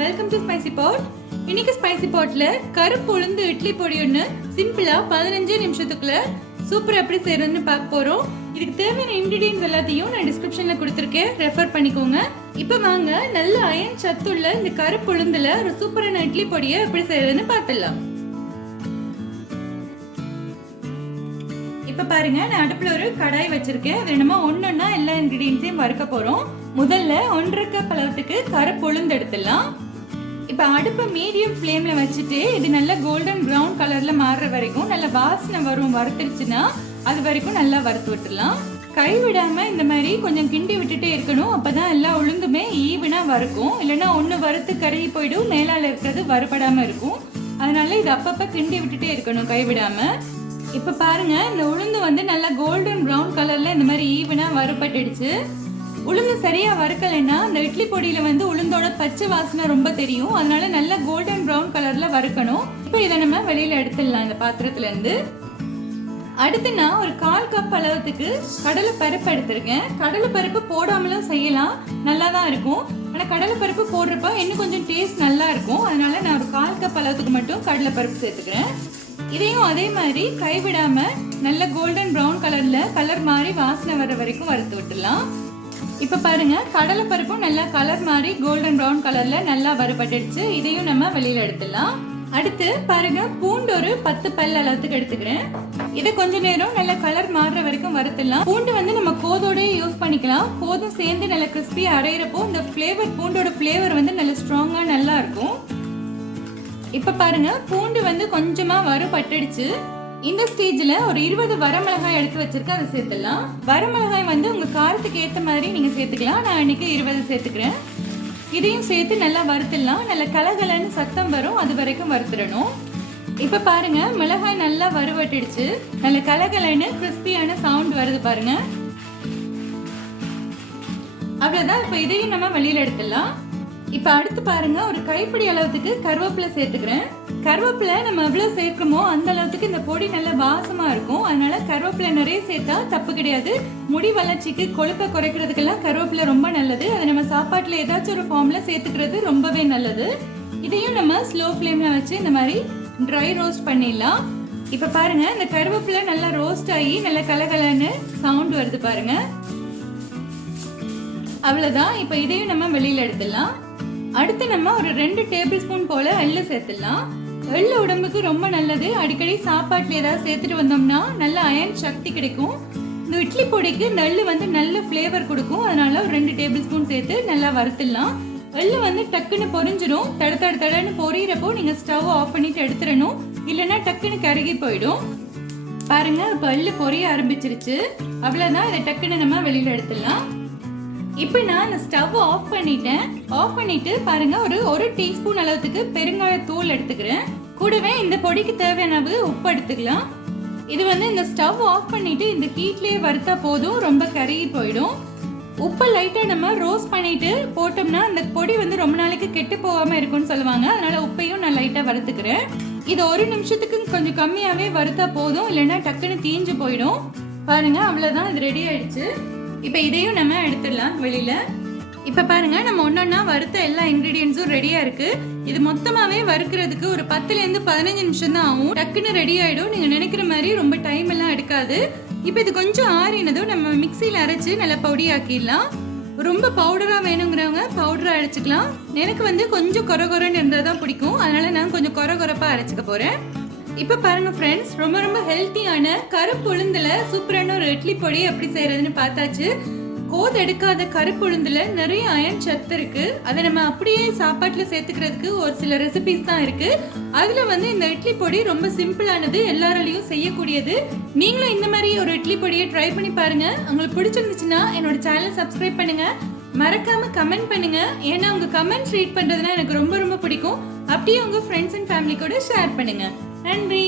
Welcome to spicy பாட். இன்னைக்கு spicy பாட்ல கருப்பு உளுந்து இட்லி பொடி ஒன்று சிம்பிளா 15 நிமிஷத்துக்குள்ள சூப்பர் எப்படி செய்யறதுன்னு பார்க்க போறோம். இதுக்கு தேவையான இன்கிரீடியன்ஸ் எல்லாத்தையும் நான் டிஸ்கிரிப்ஷன்ல கொடுத்துருக்கேன், ரெஃபர் பண்ணிக்கோங்க. இப்போ வாங்க நல்ல அயன் சத்துள்ள இந்த கருப்பு உளுந்துல ஒரு சூப்பரான இட்லி பொடியை எப்படி செய்யறதுன்னு பார்த்துடலாம். இப்ப பாருங்க, நான் அடுப்புல ஒரு கடாய் வச்சிருக்கேன். அது நம்ம ஒன்னொன்னா எல்லா இன்கிரீடியன்ஸையும் வறுக்க போறோம். முதல்ல 1.5 கப் அளவுக்கு கருப்பு உளுந்து எடுத்துடலாம். இப்ப அடுப்பை மீடியம் ஃப்ளேம்ல வச்சுட்டு இது நல்லா கோல்டன் ப்ரௌன் கலர்ல மாறுற வரைக்கும் நல்ல வாசனை வரும். வறுத்துருச்சுன்னா அது வரைக்கும் நல்லா வறுத்து விட்டுடலாம். கை விடாம இந்த மாதிரி கொஞ்சம் கிண்டி விட்டுட்டே இருக்கணும். அப்பதான் எல்லா உளுந்துமே ஈவனா வறுக்கும். இல்லைன்னா ஒண்ணு வறுத்து கருகி போயிடும், மேலால இருக்கிறது வறுபடாம இருக்கும். அதனால இது அப்பப்ப கிண்டி விட்டுட்டே இருக்கணும் கை விடாம. இப்ப பாருங்க, இந்த உளுந்து வந்து நல்லா கோல்டன் ப்ரௌன் கலர்ல இந்த மாதிரி ஈவனா வறுபட்டுடுச்சு. உளுந்து சரியா வறுக்கலைன்னா இந்த இட்லி பொடியில வந்து உளுந்தோட பச்சை வாசனை ரொம்ப தெரியும். அதனால நல்லா கோல்டன் ப்ரௌன் கலர்ல வறுக்கணும். இப்போ இதை நம்ம வெளியில எடுத்துடலாம் இந்த பாத்திரத்துல இருந்து. அடுத்து நான் ஒரு 1/4 கப் அளவுக்கு கடலை பருப்பு எடுத்திருக்கேன். கடலை பருப்பு போடாமலும் செய்யலாம், நல்லா தான் இருக்கும். ஆனா கடலை பருப்பு போடுறப்ப இன்னும் கொஞ்சம் டேஸ்ட் நல்லா இருக்கும். அதனால நான் ஒரு 1/4 கப் அளவுக்கு மட்டும் கடலை பருப்பு சேர்த்துக்கிறேன். இதையும் அதே மாதிரி கைவிடாம நல்ல கோல்டன் ப்ரௌன் கலர்ல கலர் மாதிரி வாசனை வர வரைக்கும் வறுத்து விட்டுடலாம். இப்ப பாருங்க, கடலை பருப்பும் நல்லா கலர் மாதிரி கோல்டன் ப்ரௌன் கலர்ல நல்லா வறுபட்டுடுச்சு. இதையும் நம்ம வெளியில எடுத்துடலாம். அடுத்து பாருங்க, பூண்டு ஒரு 10 பல் அளவுக்கு எடுத்துக்கிறேன். இதை கொஞ்ச நேரம் நல்லா கலர் மாறுற வரைக்கும் வறுத்துடலாம். பூண்டு வந்து நம்ம கோதோடய யூஸ் பண்ணிக்கலாம். கோதும் சேர்ந்து நல்லா கிறிஸ்பியா அரைகிறப்போ இந்த ஃபிளேவர், பூண்டோட ஃபிளேவர் வந்து நல்ல ஸ்ட்ராங்கா நல்லா இருக்கும். இப்ப பாருங்க, பூண்டு வந்து கொஞ்சமா வறுபட்டுடுச்சு. இந்த ஸ்டேஜ்ல ஒரு 20 வரமிளகாய் எடுத்து வச்சிருக்கேன், அதை சேர்த்துடலாம். வரமிளகாய் வந்து உங்க காரத்துக்கு ஏத்த மாதிரி நீங்க சேர்த்துக்கலாம். நான் இன்னைக்கு 20 சேர்த்துக்கிறேன். இதையும் சேர்த்து நல்லா வறுத்துடலாம். நல்ல கலகலன்னு சத்தம் வரும், அது வரைக்கும் வறுத்துடணும். இப்ப பாருங்க, மிளகாய் நல்லா வறுபட்டுடுச்சு. நல்ல கலகலன்னு கிறிஸ்பியான சவுண்ட் வருது பாருங்க. அவ்வளவுதான். இப்ப இதையும் நம்ம வெளியில எடுத்துடலாம். இப்ப அடுத்து பாருங்க, ஒரு கைப்பிடி அளவுக்கு கருவேப்பிலை சேர்த்துக்கிறேன். கருவேப்பிலை நம்ம எவ்வளவு சேர்க்கணுமோ அந்த அளவுக்கு இந்த பொடி நல்ல வாசமா இருக்கும். அதனால கருவேப்பிலை நிறைய சேர்த்தா தப்பு கிடையாது. முடி வளர்ச்சிக்கு, கொழுப்பை குறைக்கிறதுக்கெல்லாம் கருவேப்பிலை ரொம்ப நல்லது. அதை நம்ம சாப்பாட்டுல ஏதாச்சும் ஒரு ஃபார்ம்ல சேர்த்துக்கிறது ரொம்பவே நல்லது. இதையும் நம்ம ஸ்லோ ஃப்ளேம்ல வச்சு இந்த மாதிரி ட்ரை ரோஸ்ட் பண்ணிடலாம். இப்ப பாருங்க, இந்த கருவேப்பிலை நல்லா ரோஸ்ட் ஆகி நல்ல கலகலன்னு சவுண்ட் வருது பாருங்க. அவ்வளவுதான். இப்ப இதையும் நம்ம வெளியில எடுத்துடலாம். அடுத்து நம்ம ஒரு 2 டேபிள் ஸ்பூன் போல எள்ளு சேர்த்துடலாம். எள்ளு உடம்புக்கு ரொம்ப நல்லது. அடிக்கடி சாப்பாட்டுல ஏதாவது சேர்த்துட்டு வந்தோம்னா நல்ல அயன் சக்தி கிடைக்கும். இந்த இட்லி பொடிக்கு இந்த எள்ளு வந்து நல்ல ஃபிளேவர் கொடுக்கும். அதனால ஒரு 2 டேபிள் ஸ்பூன் சேர்த்து நல்லா வறுத்துடலாம். எள்ளு வந்து டக்குன்னு பொரிஞ்சிடும். தடன்னு பொரியிறப்போ நீங்க ஸ்டவ் ஆஃப் பண்ணிட்டு எடுத்துடணும், இல்லைன்னா டக்குன்னு கருகி போயிடும். பாருங்க, இப்ப எள்ளு பொரிய ஆரம்பிச்சிருச்சு. அவ்வளவுதான். இதை டக்குன்னு நம்ம வெளியில எடுத்துடலாம். இப்ப நான் இந்த ஸ்டவ் ஆஃப் பண்ணிட்டேன். ஆஃப் பண்ணிட்டு பாருங்க, ஒரு டீஸ்பூன் அளவுக்கு பெருங்காயத்தூள் எடுத்துக்கிறேன். கூடவே இந்த பொடிக்கு தேவையான அளவு உப்பு எடுத்துக்கலாம். இது வந்து இந்த ஸ்டவ் ஆஃப் பண்ணிட்டு இந்த ஹீட்லயே வறுத்தா போதும், ரொம்ப கருகி போயிடும். உப்பை லைட்டா நம்ம ரோஸ்ட் பண்ணிட்டு போட்டோம்னா அந்த பொடி வந்து ரொம்ப நாளைக்கு கெட்டு போகாம இருக்கும்னு சொல்லுவாங்க. அதனால உப்பையும் நான் லைட்டா வறுத்துக்கிறேன். இது 1 நிமிஷத்துக்கு கொஞ்சம் கம்மியாவே வறுத்தா போதும், இல்லைன்னா டக்குன்னு தீஞ்சு போயிடும். பாருங்க, அவ்வளவுதான். இது ரெடி ஆயிடுச்சு. இப்ப இதையும் நம்ம எடுத்துடலாம் வெளியில. இப்ப பாருங்க, நம்ம ஒன்னொன்னா வறுத்த எல்லா இன்கிரீடியன்ஸும் ரெடியா இருக்கு. இது மொத்தமாவே வறுக்கிறதுக்கு ஒரு 10ல இருந்து 15 நிமிஷம் தான் ஆகும். டக்குன்னு ரெடி ஆயிடும். நீங்க நினைக்கிற மாதிரி ரொம்ப டைம் எல்லாம் எடுக்காது. இப்ப இது கொஞ்சம் ஆறினதும் நம்ம மிக்சியில அரைச்சு நல்லா பொடி ஆக்கிடலாம். ரொம்ப பவுடரா வேணுங்கிறவங்க பவுடரா அரைச்சுக்கலாம். எனக்கு வந்து கொஞ்சம் கொரகொரன்னு இருந்தாதான் பிடிக்கும். அதனால நான் கொஞ்சம் கொரகொரப்பா அரைச்சுக்க போறேன். இப்ப பாருங்க ஃப்ரெண்ட்ஸ், ரொம்ப ஹெல்த்தியான கருப்பு உளுந்துல சூப்பரான ஒரு இட்லி பொடி எப்படி செய்யறதுன்னு பார்த்தாச்சு. கோது எடுக்காத கருப்பு உளுந்துல நிறைய அயன் சத்து இருக்கு. அதை நம்ம அப்படியே சாப்பாட்டுல சேர்த்துக்கிறதுக்கு ஒரு சில ரெசிபிஸ் தான் இருக்கு. அதுல வந்து இந்த இட்லி பொடி ரொம்ப சிம்பிளானது, எல்லாராலையும் செய்யக்கூடியது. நீங்களும் இந்த மாதிரி ஒரு இட்லி பொடியை ட்ரை பண்ணி பாருங்க. உங்களுக்கு பிடிச்சிருந்துச்சுன்னா என்னோட சேனலை சப்ஸ்கிரைப் பண்ணுங்க. மறக்காம கமெண்ட் பண்ணுங்க. ஏன்னா உங்க கமெண்ட்ஸ் ரீட் பண்றதுனா எனக்கு ரொம்ப பிடிக்கும். அப்படியே உங்க ஃப்ரெண்ட்ஸ் அண்ட் ஃபேமிலி கூட ஷேர் பண்ணுங்க. நன்றி.